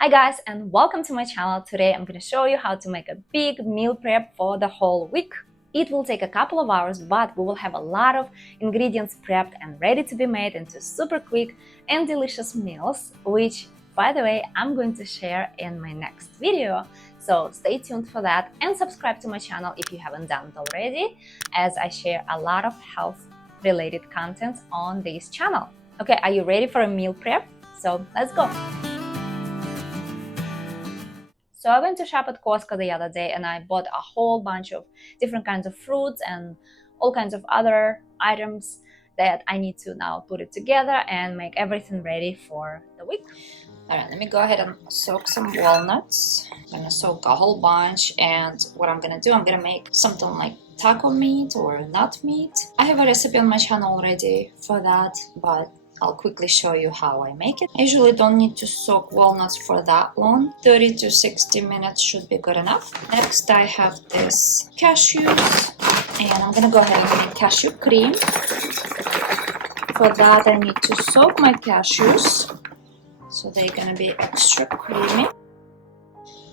Hi guys, and welcome to my channel. Today I'm going to show you how to make a big meal prep for the whole week. It will take a couple of hours, but we will have a lot of ingredients prepped and ready to be made into super quick and delicious meals, which, by the way, I'm going to share in my next video. So stay tuned for that and subscribe to my channel if you haven't done it already, as I share a lot of health-related content on this channel. Okay, are you ready for a meal prep? So let's go! So I went to shop at Costco the other day and I bought a whole bunch of different kinds of fruits and all kinds of other items that I need to now put it together and make everything ready for the week. Alright, let me go ahead and soak some walnuts. I'm gonna soak a whole bunch, and what I'm gonna do, I'm gonna make something like taco meat or nut meat. I have a recipe on my channel already for that, but I'll quickly show you how I make it. I usually don't need to soak walnuts for that long. 30 to 60 minutes should be good enough. Next, I have this cashews, and I'm gonna go ahead and make cashew cream. For that, I need to soak my cashews, so they're gonna be extra creamy.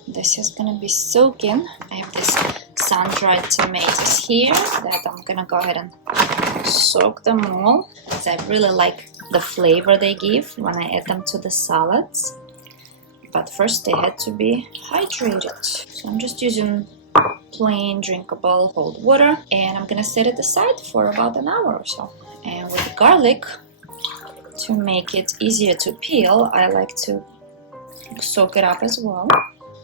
This is gonna be soaking. I have this sun-dried tomatoes here that I'm gonna go ahead and soak them all, because I really like the flavor they give when I add them to the salads. But first they had to be hydrated. So I'm just using plain drinkable cold water, and I'm gonna set it aside for about an hour or so. And with the garlic, to make it easier to peel, I like to soak it up as well.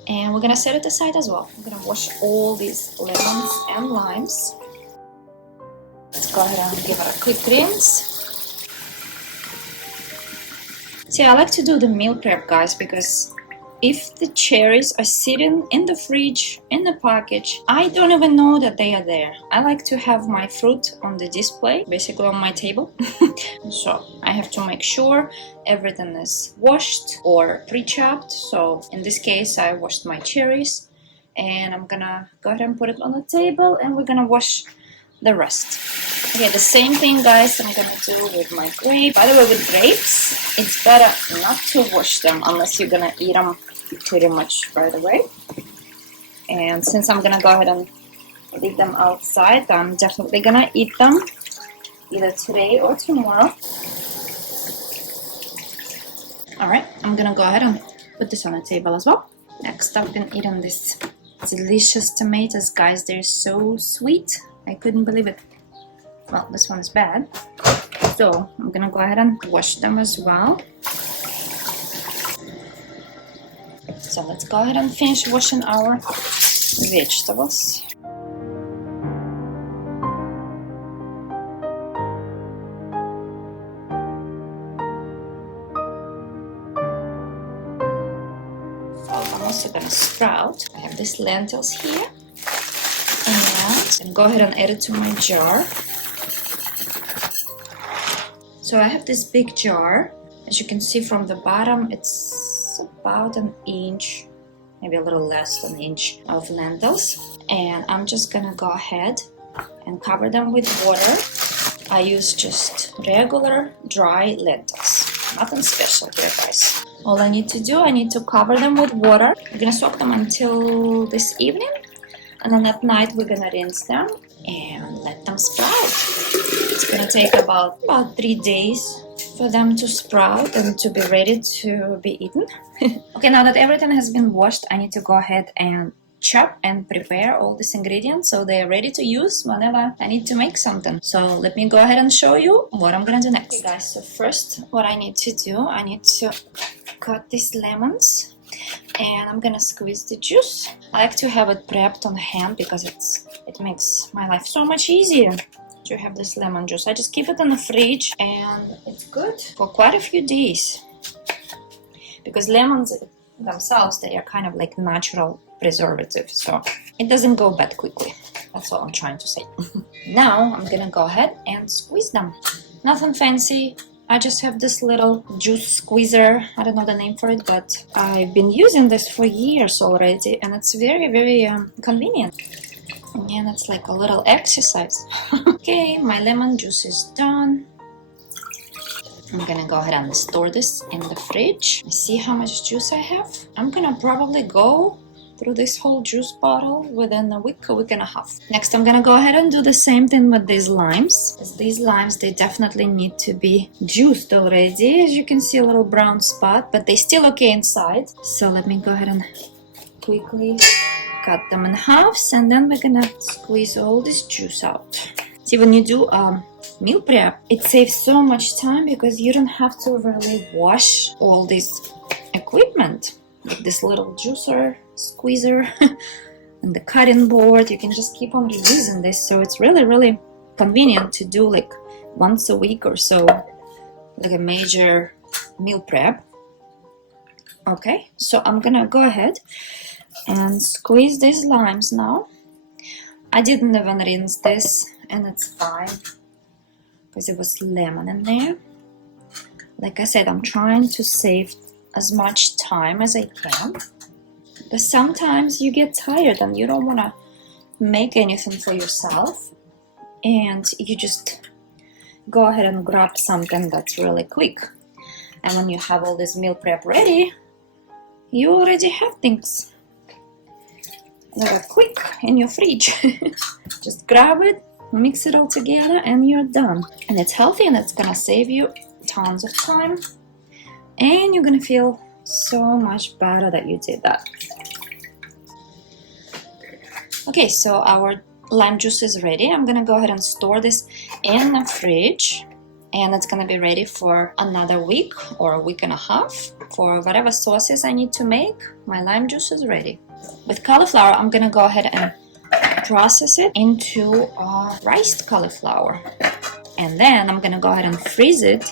And we're gonna set it aside as well. I'm gonna wash all these lemons and limes. Let's go ahead and give it a quick rinse. See, I like to do the meal prep, guys, because if the cherries are sitting in the fridge, in the package, I don't even know that they are there. I like to have my fruit on the display, basically on my table. So I have to make sure everything is washed or pre-chopped. So in this case, I washed my cherries, and I'm gonna go ahead and put it on the table, and we're gonna wash the rest. Okay, the same thing, guys, I'm gonna do with my grapes. By the way, with grapes, it's better not to wash them unless you're gonna eat them pretty much right away. And since I'm gonna go ahead and leave them outside, I'm definitely gonna eat them either today or tomorrow. Alright, I'm gonna go ahead and put this on the table as well. Next, I've been eating these delicious tomatoes, guys. They're so sweet. I couldn't believe it. Well, this one is bad. So I'm gonna go ahead and wash them as well. So let's go ahead and finish washing our vegetables. So I'm also gonna sprout. I have these lentils here. And go ahead and add it to my jar. So I have this big jar. As you can see from the bottom, it's about an inch, maybe a little less than an inch of lentils. And I'm just gonna go ahead and cover them with water. I use just regular dry lentils. Nothing special here, guys. All I need to do, I need to cover them with water. I'm gonna soak them until this evening. And then at night we're gonna rinse them and let them sprout. It's gonna take about 3 days for them to sprout and to be ready to be eaten. Okay, now that everything has been washed, I need to go ahead and chop and prepare all these ingredients so they are ready to use whenever I need to make something. So let me go ahead and show you what I'm gonna do next. Okay, guys, so first what I need to do, I need to cut these lemons. And I'm gonna squeeze the juice. I like to have it prepped on hand because it makes my life so much easier to have this lemon juice. I just keep it in the fridge and it's good for quite a few days. Because lemons themselves, they are kind of like natural preservative, so it doesn't go bad quickly. That's all I'm trying to say. Now I'm gonna go ahead and squeeze them. Nothing fancy. I just have this little juice squeezer. I don't know the name for it, but I've been using this for years already, and it's very, very convenient. And it's like a little exercise. Okay, my lemon juice is done. I'm gonna go ahead and store this in the fridge. See how much juice I have? I'm gonna probably go through this whole juice bottle within a week and a half. Next, I'm gonna go ahead and do the same thing with these limes. Because these limes, they definitely need to be juiced already. As you can see, a little brown spot, but they still okay inside. So let me go ahead and quickly cut them in halves, and then we're gonna squeeze all this juice out. See, when you do meal prep, it saves so much time because you don't have to really wash all this equipment. Like this little juicer, squeezer, and the cutting board. You can just keep on reusing this, so it's really convenient to do like once a week or so, like a major meal prep. Okay, so I'm gonna go ahead and squeeze these limes now. I didn't even rinse this, and it's fine because it was lemon in there. Like I said, I'm trying to save as much time as I can, but sometimes you get tired and you don't want to make anything for yourself, and you just go ahead and grab something that's really quick. And when you have all this meal prep ready, you already have things that are quick in your fridge. Just grab it, mix it all together, and you're done. And it's healthy, and it's gonna save you tons of time, and you're gonna feel so much better that you did that. Okay, so our lime juice is ready. I'm gonna go ahead and store this in the fridge, and it's gonna be ready for another week or a week and a half. For whatever sauces I need to make, my lime juice is ready. With cauliflower, I'm gonna go ahead and process it into riced cauliflower, and then I'm gonna go ahead and freeze it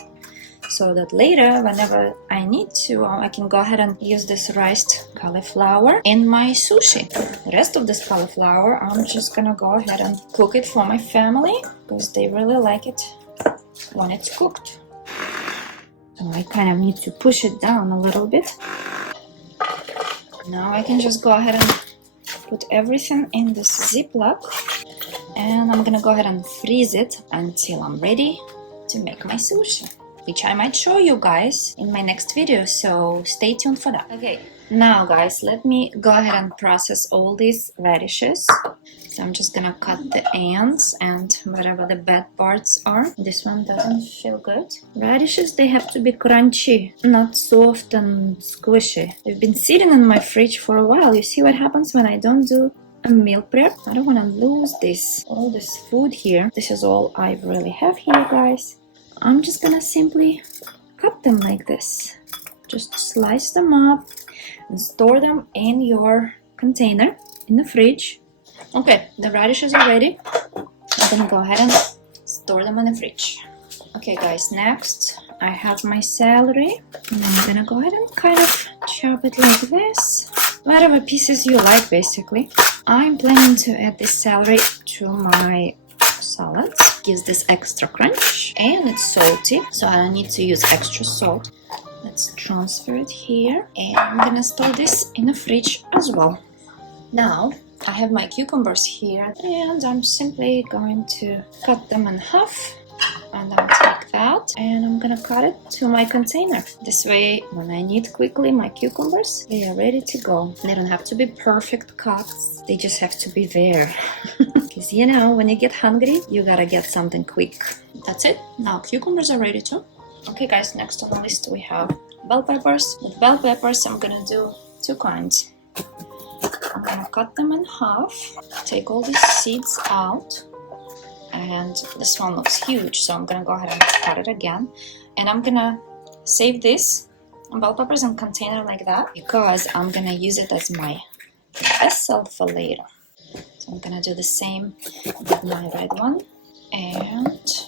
so that later, whenever I need to, I can go ahead and use this riced cauliflower in my sushi. The rest of this cauliflower, I'm just gonna go ahead and cook it for my family because they really like it when it's cooked. So I kind of need to push it down a little bit. Now I can just go ahead and put everything in this Ziploc, and I'm gonna go ahead and freeze it until I'm ready to make my sushi, which I might show you guys in my next video, so stay tuned for that. Okay, now guys, let me go ahead and process all these radishes. So I'm just gonna cut the ends and whatever the bad parts are. This one doesn't feel good. Radishes, they have to be crunchy, not soft and squishy. They've been sitting in my fridge for a while. You see what happens when I don't do a meal prep? I don't want to lose all this food here. This is all I really have here, guys. I'm just gonna simply cut them like this. Just slice them up and store them in your container in the fridge. Okay, the radishes are ready. I'm gonna go ahead and store them in the fridge. Okay guys, next I have my celery, and I'm gonna go ahead and kind of chop it like this. Whatever pieces you like, basically. I'm planning to add this celery to my salads. Gives this extra crunch, and it's salty, so I don't need to use extra salt. Let's transfer it here, and I'm gonna store this in the fridge as well. Now I have my cucumbers here, and I'm simply going to cut them in half, and I'll take that and I'm gonna cut it to my container. This way, when I need quickly my cucumbers, they are ready to go. They don't have to be perfect cuts, they just have to be there. Because you know, when you get hungry, you gotta get something quick. That's it. Now cucumbers are ready too. Okay guys, next on the list we have bell peppers. With bell peppers, I'm gonna do two kinds. I'm gonna cut them in half, take all these seeds out, and this one looks huge, so I'm gonna go ahead and cut it again. And I'm gonna save this bell peppers in a container like that because I'm gonna use it as my vessel for later. So I'm gonna do the same with my red one and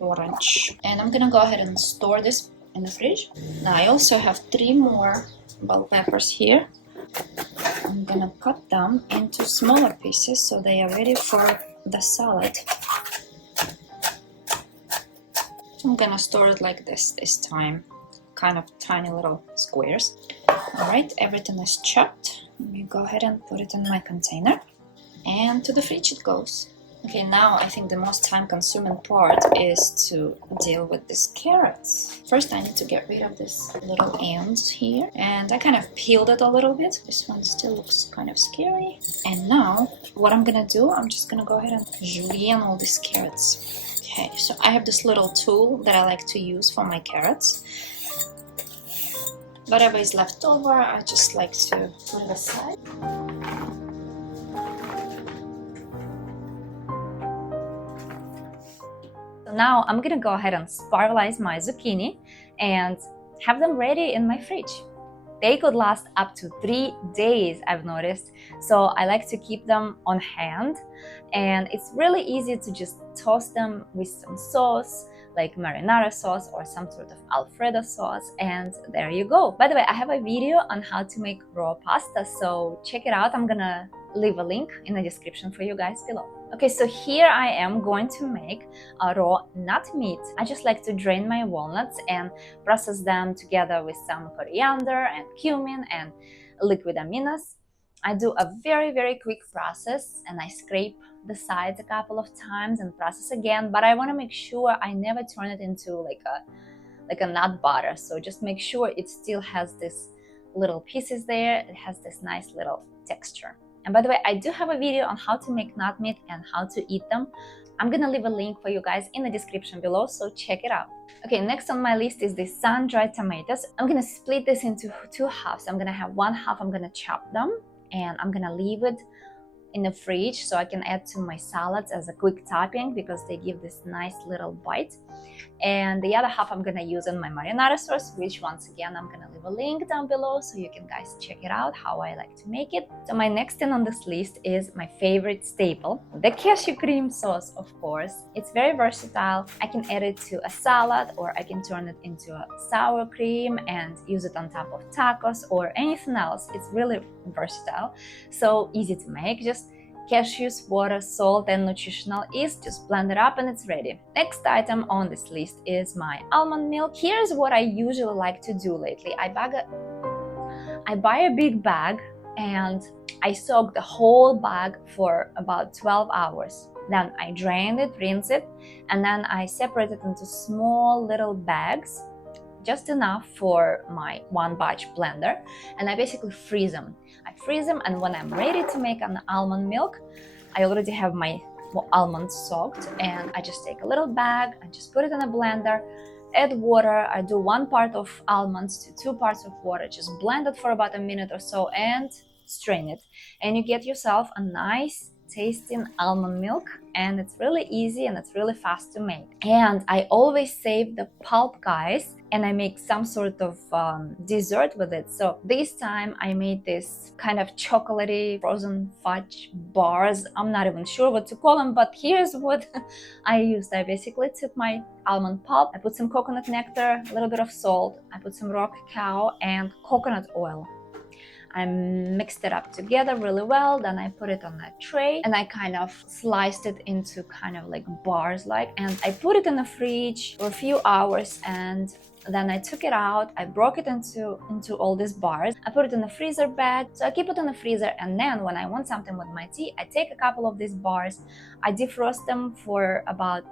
orange. And I'm gonna go ahead and store this in the fridge. Now I also have 3 more bell peppers here. I'm gonna cut them into smaller pieces so they are ready for the salad. So I'm gonna store it like this time, kind of tiny little squares. Alright, everything is chopped. Let me go ahead and put it in my container, and to the fridge it goes. Okay, now I think the most time-consuming part is to deal with these carrots. First, I need to get rid of this little ends here, and I kind of peeled it a little bit. This one still looks kind of scary. And now, what I'm gonna do, I'm just gonna go ahead and julienne all these carrots. Okay, so I have this little tool that I like to use for my carrots. Whatever is left over, I just like to put it aside. Now I'm gonna go ahead and spiralize my zucchini and have them ready in my fridge. They could last up to 3 days, I've noticed, so I like to keep them on hand, and it's really easy to just toss them with some sauce like marinara sauce or some sort of Alfredo sauce, and there you go. By the way, I have a video on how to make raw pasta, so check it out. I'm gonna leave a link in the description for you guys below. Okay, so here I am going to make a raw nut meat. I just like to drain my walnuts and process them together with some coriander and cumin and liquid aminos. I do a very quick process, and I scrape the sides a couple of times and process again, but I want to make sure I never turn it into like a nut butter. So just make sure it still has this little pieces there. It has this nice little texture. And by the way, I do have a video on how to make nut meat and how to eat them. I'm gonna leave a link for you guys in the description below, so check it out. Okay, next on my list is the sun-dried tomatoes. I'm gonna split this into 2 halves. I'm gonna have 1 half, I'm gonna chop them, and I'm gonna leave it in the fridge so I can add to my salads as a quick topping because they give this nice little bite. And the other half I'm gonna use in my marinara sauce, which once again I'm gonna leave a link down below so you can guys check it out how I like to make it. So my next thing on this list is my favorite staple, the cashew cream sauce, of course. It's very versatile. I can add it to a salad, or I can turn it into a sour cream and use it on top of tacos or anything else. It's really versatile, so easy to make. Just cashews, water, salt, and nutritional yeast. Just blend it up and it's ready. Next item on this list is my almond milk. Here's what I usually like to do lately. I buy a big bag and I soak the whole bag for about 12 hours. Then I drain it, rinse it, and then I separate it into small little bags, just enough for my 1 batch blender, and I basically freeze them. I freeze them, and when I'm ready to make an almond milk, I already have my almonds soaked, and I just take a little bag and just put it in a blender, add water. I do 1 part of almonds to 2 parts of water, just blend it for about a minute or so and strain it, and you get yourself a nice tasting almond milk. And it's really easy and it's really fast to make. And I always save the pulp, guys, and I make some sort of dessert with it. So this time I made this kind of chocolatey frozen fudge bars. I'm not even sure what to call them, but here's what I used. I basically took my almond pulp, I put some coconut nectar, a little bit of salt, I put some raw cacao and coconut oil. I mixed it up together really well, then I put it on a tray and I kind of sliced it into kind of like bars like, and I put it in the fridge for a few hours, and then I took it out, I broke it into all these bars. I put it in the freezer bag, so I keep it in the freezer, and then when I want something with my tea, I take a couple of these bars, I defrost them for about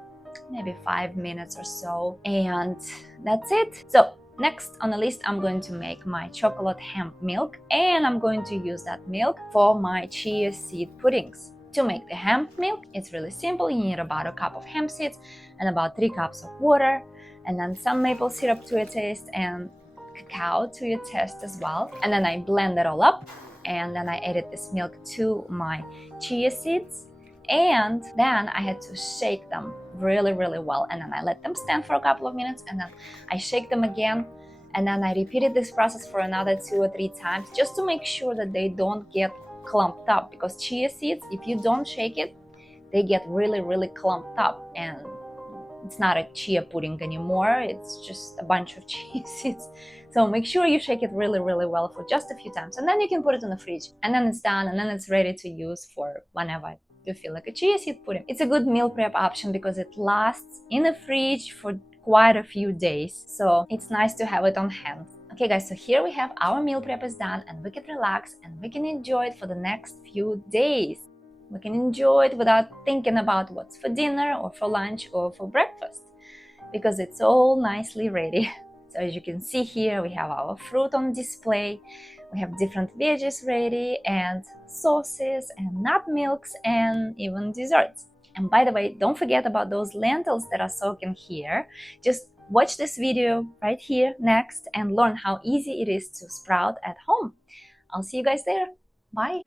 maybe 5 minutes or so, and that's it. So next on the list, I'm going to make my chocolate hemp milk, and I'm going to use that milk for my chia seed puddings. To make the hemp milk, it's really simple. You need about a cup of hemp seeds and about 3 cups of water, and then some maple syrup to your taste and cacao to your taste as well. And then I blend it all up, and then I added this milk to my chia seeds, and then I had to shake them really well, and then I let them stand for a couple of minutes, and then I shake them again, and then I repeated this process for another 2 or 3 times just to make sure that they don't get clumped up, because chia seeds, if you don't shake it, they get really clumped up and it's not a chia pudding anymore, it's just a bunch of chia seeds. So make sure you shake it really well for just a few times, and then you can put it in the fridge, and then it's done, and then it's ready to use for whenever you feel like a chia seed pudding. It's a good meal prep option because it lasts in the fridge for quite a few days, so it's nice to have it on hand. Okay guys, so here we have our meal prep is done, and we can relax and we can enjoy it for the next few days. We can enjoy it without thinking about what's for dinner or for lunch or for breakfast, because it's all nicely ready. So as you can see here, we have our fruit on display, we have different veggies ready, and sauces and nut milks, and even desserts. And by the way, don't forget about those lentils that are soaking here. Just watch this video right here next and learn how easy it is to sprout at home. I'll see you guys there. Bye!